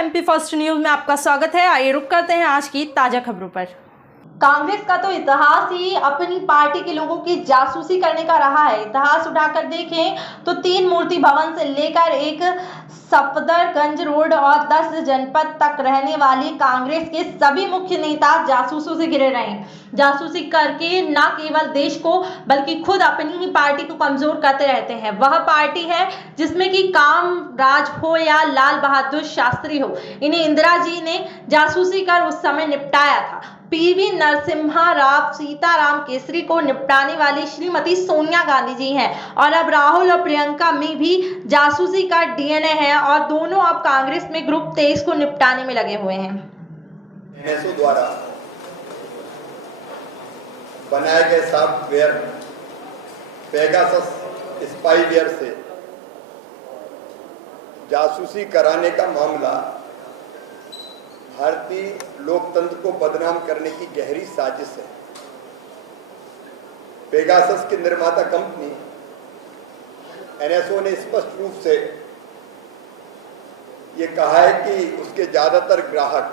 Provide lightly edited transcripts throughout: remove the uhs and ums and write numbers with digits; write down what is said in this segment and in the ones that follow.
MP first news में आपका स्वागत है। आइए रुक करते हैं आज की ताजा खबरों पर। कांग्रेस का तो इतिहास ही अपनी पार्टी के लोगों की जासूसी करने का रहा है। इतिहास उठाकर देखें तो 3 मूर्ति भवन से लेकर एक सफदरगंज रोड और 10 जनपद तक रहने वाली कांग्रेस के सभी मुख्य नेता जासूसों से घिरे रहे। जासूसी करके न केवल देश को बल्कि खुद अपनी ही पार्टी को कमजोर करते रहते हैं। वह पार्टी है जिसमें कि कामराज हो या लाल बहादुर शास्त्री हो, इन्हें इंदिरा जी ने जासूसी कर उस समय निपटाया था। पीवी नरसिम्हा राव सीताराम केसरी को निपटाने वाली श्रीमती सोनिया गांधी जी हैं और अब राहुल और प्रियंका में भी जासूसी का डीएनए है और दोनों अब कांग्रेस में ग्रुप 23 को निपटाने में लगे हुए हैं। एनएसओ द्वारा बनाए गए सॉफ्टवेयर पेगासस स्पाईवेयर से जासूसी कराने का मामला भारतीय लोकतंत्र को बदनाम करने की गहरी साजिश है। पेगासस की निर्माता कंपनी एनएसओ ने स्पष्ट रूप से ये कहा है कि उसके ज्यादातर ग्राहक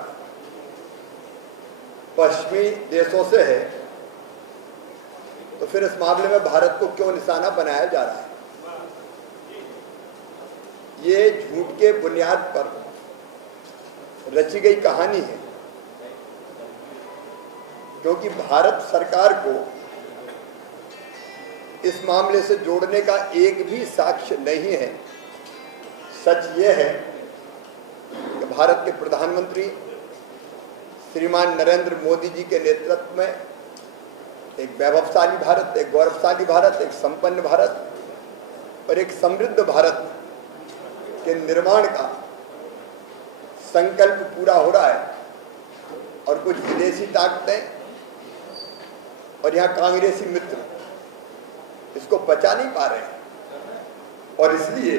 पश्चिमी देशों से है, तो फिर इस मामले में भारत को क्यों निशाना बनाया जा रहा है? ये झूठ के बुनियाद पर रची गई कहानी है, क्योंकि भारत सरकार को इस मामले से जोड़ने का एक भी साक्ष्य नहीं है। सच ये है कि भारत के प्रधानमंत्री श्रीमान नरेंद्र मोदी जी के नेतृत्व में एक वैभवशाली भारत, एक गौरवशाली भारत, एक संपन्न भारत और एक समृद्ध भारत के निर्माण का संकल्प पूरा हो रहा है और कुछ विदेशी ताकतें और यहाँ कांग्रेसी मित्र इसको बचा नहीं पा रहे हैं और इसलिए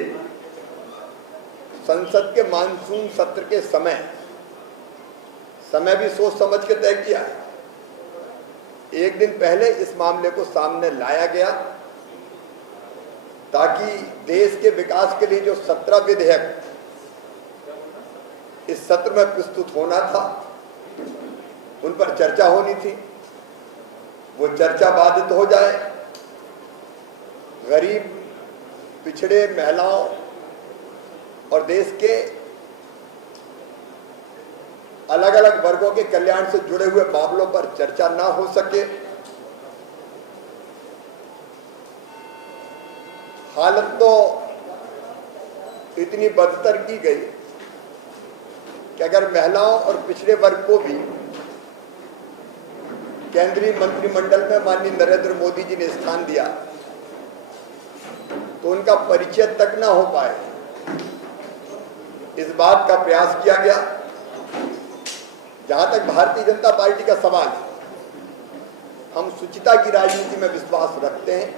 संसद के मानसून सत्र के समय भी सोच समझ के तय किया। एक दिन पहले इस मामले को सामने लाया गया ताकि देश के विकास के लिए जो 17 विधेयक इस सत्र में प्रस्तुत होना था, उन पर चर्चा होनी थी, वो चर्चा बाधित हो जाए। गरीब, पिछड़े, महिलाओं और देश के अलग अलग वर्गों के कल्याण से जुड़े हुए मामलों पर चर्चा ना हो सके। हालत तो इतनी बदतर की गई कि अगर महिलाओं और पिछड़े वर्ग को भी केंद्रीय मंत्रिमंडल में माननीय नरेंद्र मोदी जी ने स्थान दिया तो उनका परिचय तक ना हो पाए, इस बात का प्रयास किया गया। जहां तक भारतीय जनता पार्टी का सवाल है, हम शुचिता की राजनीति में विश्वास रखते हैं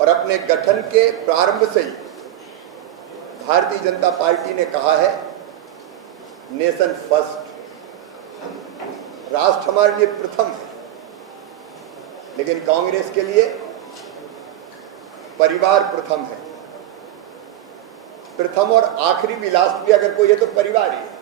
और अपने गठन के प्रारंभ से ही भारतीय जनता पार्टी ने कहा है नेशन फर्स्ट, राष्ट्र हमारे लिए प्रथम है। लेकिन कांग्रेस के लिए परिवार प्रथम है। प्रथम और आखिरी भी, लास्ट भी अगर कोई है तो परिवार ही है।